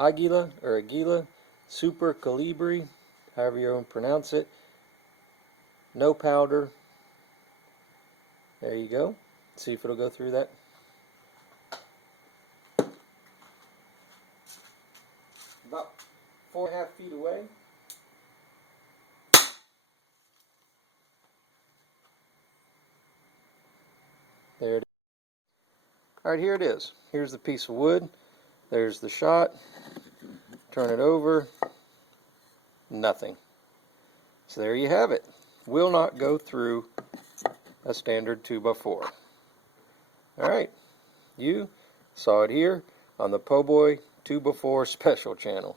Aguila Super Colibri, however you want to pronounce it. No powder. There you go. See if it'll go through that. About 4.5 feet away. There it is. Alright, here it is. Here's the piece of wood. There's the shot. Turn it over. Nothing. So there you have it. Will not go through a standard 2x4. Alright, you saw it here on the Poboy 2x4 special channel.